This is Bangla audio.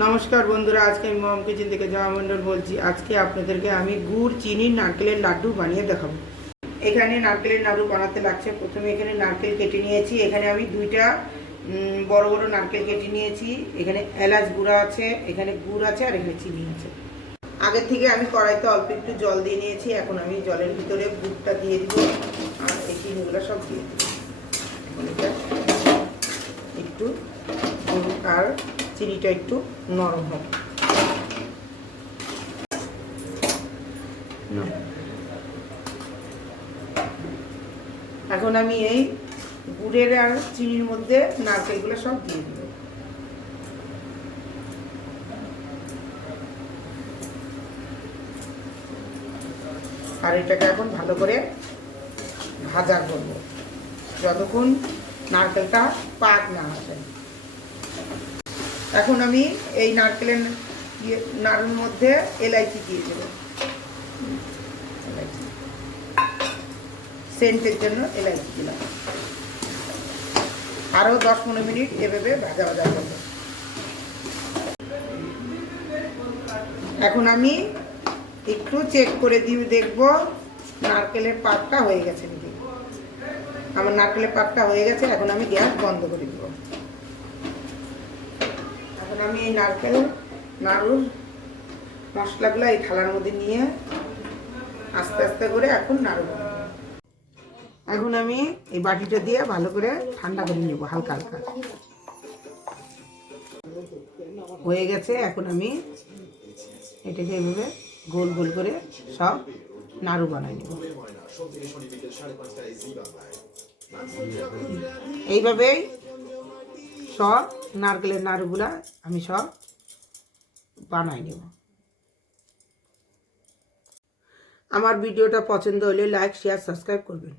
नमस्कार बंधुरा आज के मम किचन থেকে জয়া মণ্ডল বলছি। আজকে আপনাদেরকে আমি গুড় চিনি নারকেলের লাড্ডু বানিয়ে দেখাবো। এখানে নারকেলের লাড্ডু বানাতে লাগছে। প্রথমে এখানে নারকেল কেটে নিয়েছি। এখানে আমি দুইটা বড় বড় নারকেল কেটে নিয়েছি। এখানে এলাচ গুঁড়া আছে, এখানে গুড় আছে, আর এখানে চিনি আছে। আগে থেকে আমি কড়াইতে অল্প একটু জল দিয়ে নিয়েছি। এখন আমি জলের ভিতরে গুড়টা দিয়ে দিব আর এই চিনিগুলো সব দিয়ে দিব। একটু গুড় আর চিনিটা একটু নরম হবে। এখন আমি এই গুড়ের আর চিনির মধ্যে নারকেলগুলো সব দিয়ে দিব। আর এটাকে এখন ভালো করে ভাজা করব যতক্ষণ নারকেলটা পাক না আসে। এখন আমি এই নারকেলের নাড়ুর মধ্যে এলাইচি দিয়ে দেব, সেন্টের জন্য এলাইচি দিলাম। আরও 10-15 মিনিট এভাবে ভাজা ভাজা করব। এখন আমি একটু চেক করে দিয়ে দেখব নারকেলের পাকটা হয়ে গেছে নাকি। আমার নারকেলের পাকটা হয়ে গেছে। এখন আমি গ্যাস বন্ধ করে দেব। এখন আমি এই নাড়ুর মশলাগুলো এই থালার মধ্যে নিয়ে আস্তে আস্তে করে এখন নাড়ু বানাবো। এখন আমি এই বাটিটা দিয়ে ভালো করে ঠান্ডা করে নেব, হালকা হালকা হয়ে গেছে। এখন আমি এটাকে এইভাবে গোল গোল করে সব নাড়ু বানাই নেব। এইভাবেই সব নারকেলের নাড়ুগুলা আমি সব বানাই নেব। আমার ভিডিওটা পছন্দ হলে লাইক, শেয়ার, সাবস্ক্রাইব করবেন।